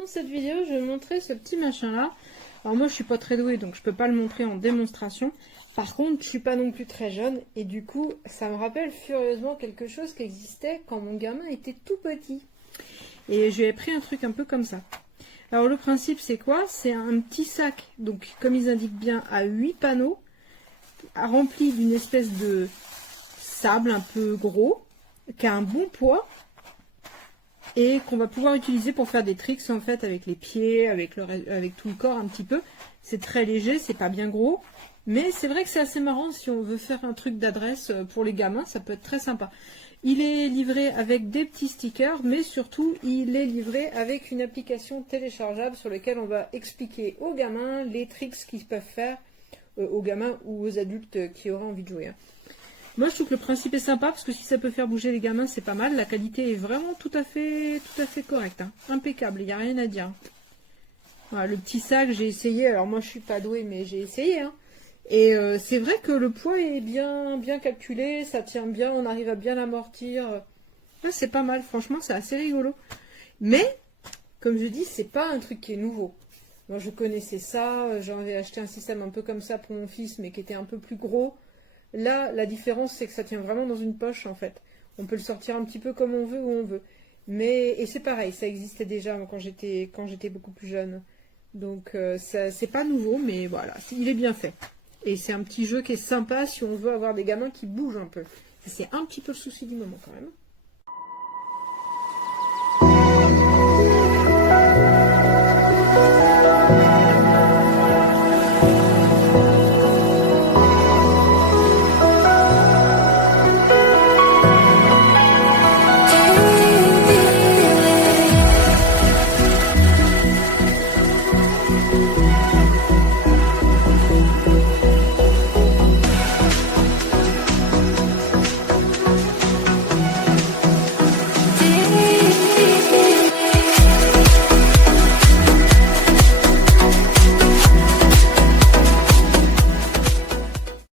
Dans cette vidéo, je vais montrer ce petit machin là. Alors moi je suis pas très douée donc je peux pas le montrer en démonstration. Par contre je suis pas non plus très jeune et du coup ça me rappelle furieusement quelque chose qui existait quand mon gamin était tout petit. Et je lui ai pris un truc un peu comme ça. Alors le principe c'est quoi? C'est un petit sac, donc comme ils indiquent bien, à 8 panneaux, rempli d'une espèce de sable un peu gros, qui a un bon poids et qu'on va pouvoir utiliser pour faire des tricks en fait avec les pieds, avec tout le corps un petit peu. C'est très léger, c'est pas bien gros, mais c'est vrai que c'est assez marrant si on veut faire un truc d'adresse pour les gamins, ça peut être très sympa. Il est livré avec des petits stickers, mais surtout il est livré avec une application téléchargeable sur laquelle on va expliquer aux gamins les tricks qu'ils peuvent faire, aux gamins ou aux adultes qui auraient envie de jouer. Moi je trouve que le principe est sympa parce que si ça peut faire bouger les gamins c'est pas mal. La qualité est vraiment tout à fait correcte, hein. Impeccable, il n'y a rien à dire. Voilà, le petit sac j'ai essayé, alors moi je suis pas douée mais j'ai essayé, hein. Et c'est vrai que le poids est bien calculé, ça tient bien, on arrive à bien l'amortir. C'est pas mal, franchement c'est assez rigolo. Mais comme je dis, c'est pas un truc qui est nouveau. Moi je connaissais ça, j'en avais acheté un système un peu comme ça pour mon fils mais qui était un peu plus gros. Là, la différence, c'est que ça tient vraiment dans une poche, en fait. On peut le sortir un petit peu comme on veut, où on veut. Et c'est pareil, ça existait déjà quand j'étais beaucoup plus jeune. Donc, c'est pas nouveau, mais voilà, il est bien fait. Et c'est un petit jeu qui est sympa si on veut avoir des gamins qui bougent un peu. C'est un petit peu le souci du moment, quand même.